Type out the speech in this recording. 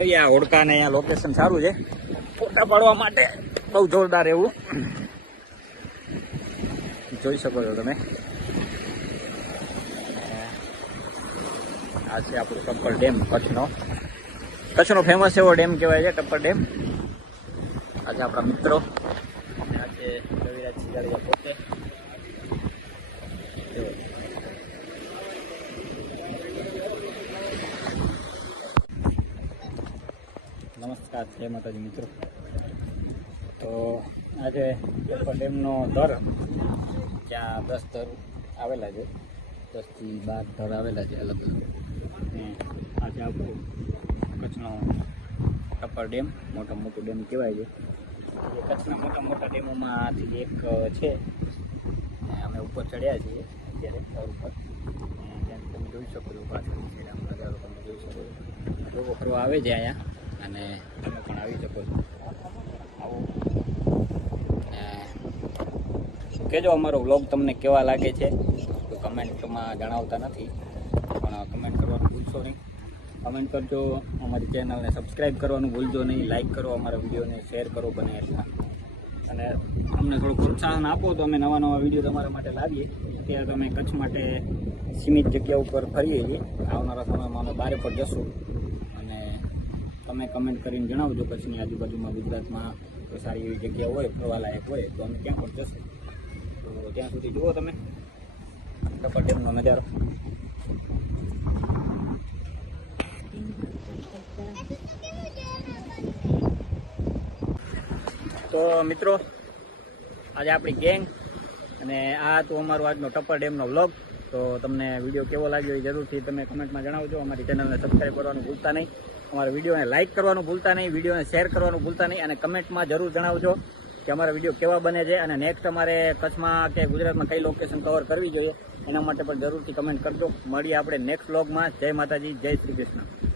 અહીંયા હોડકા ને અહીંયા લોકેશન સારું છે ફોટા પાડવા માટે, બહુ જોરદાર એવું જોઈ શકો છો તમે. આ છે આપણું ટપ્પર ડેમ, કચ્છનો ફેમસ એવો ડેમ કહેવાય છે ટપ્પર ડેમ. આજે આપણા મિત્રો, આ છે રવિરાજ સિંગાડિયા પોતે. નમસ્કાર, જય માતાજી મિત્રો. તો આજે ટપ્પર ડેમનો દર, ત્યાં 10 દર આવેલા છે, 10 થી 12 દર આવેલા છે અલગ અલગ. અને આજે આપણું કચ્છનો ટપ્પર ડેમ મોટું ડેમ કહેવાય છે. એ કચ્છના મોટા ડેમોમાંથી એક છે. અમે ઉપર ચડ્યા છીએ અત્યારે ઘર ઉપર. ત્યાં તમે જોઈ શકો છો, પાછળ નજારો તમે જોઈ શકો છો. લોકો ફરવા આવે છે અહીંયા અને તમે પણ આવી શકો છો. આવું કહેજો અમારો વ્લોગ તમને કેવા લાગે છે, તો કમેન્ટમાં જણાવતા નથી, પણ કમેન્ટ કરવાનું ભૂલશો નહીં. કમેન્ટ કરજો, અમારી ચેનલને સબસ્ક્રાઈબ કરવાનું ભૂલજો નહીં, લાઇક કરો, અમારા વિડીયોને શેર કરો બને એટલા, અને અમને થોડું પ્રોત્સાહન આપો તો અમે નવા વિડીયો તમારા માટે લાવીએ. અત્યારે તમે કચ્છ માટે સીમિત જગ્યા ઉપર ફરીએ છીએ, આવનારા સમયમાં અમે બહાર પર જશું. અને તમે કમેન્ટ કરીને જણાવજો કચ્છની આજુબાજુમાં ગુજરાતમાં કોઈ સારી એવી જગ્યા હોય ફરવાલાયક હોય તો અમે ક્યાં પણ જશું. તો ત્યાં સુધી જુઓ તમે ટપ્પર ડેમનો નજારો. તો મિત્રો, આજે આપણી ગેંગ અને આ હતું અમારું આજનો ટપ્પર ડેમનો વ્લોગ. તો તમને વિડીયો કેવો લાગ્યો એ જરૂરથી તમે કમેન્ટમાં જણાવજો. અમારી ચેનલને સબસ્ક્રાઈબ કરવાનું ભૂલતા નહીં, અમારા વિડીયોને લાઇક કરવાનું ભૂલતા નહીં, વિડીયોને શેર કરવાનું ભૂલતા નહીં, અને કમેન્ટમાં જરૂર જણાવજો કે અમારા વિડીયો કેવા બને છે અને નેક્સ્ટ અમારે કચ્છમાં કે ગુજરાતમાં કઈ લોકેશન કવર કરવી જોઈએ એના માટે પણ જરૂરથી કમેન્ટ કરજો. મળીએ આપણે નેક્સ્ટ વ્લોગમાં. જય માતાજી, જય શ્રી કૃષ્ણ.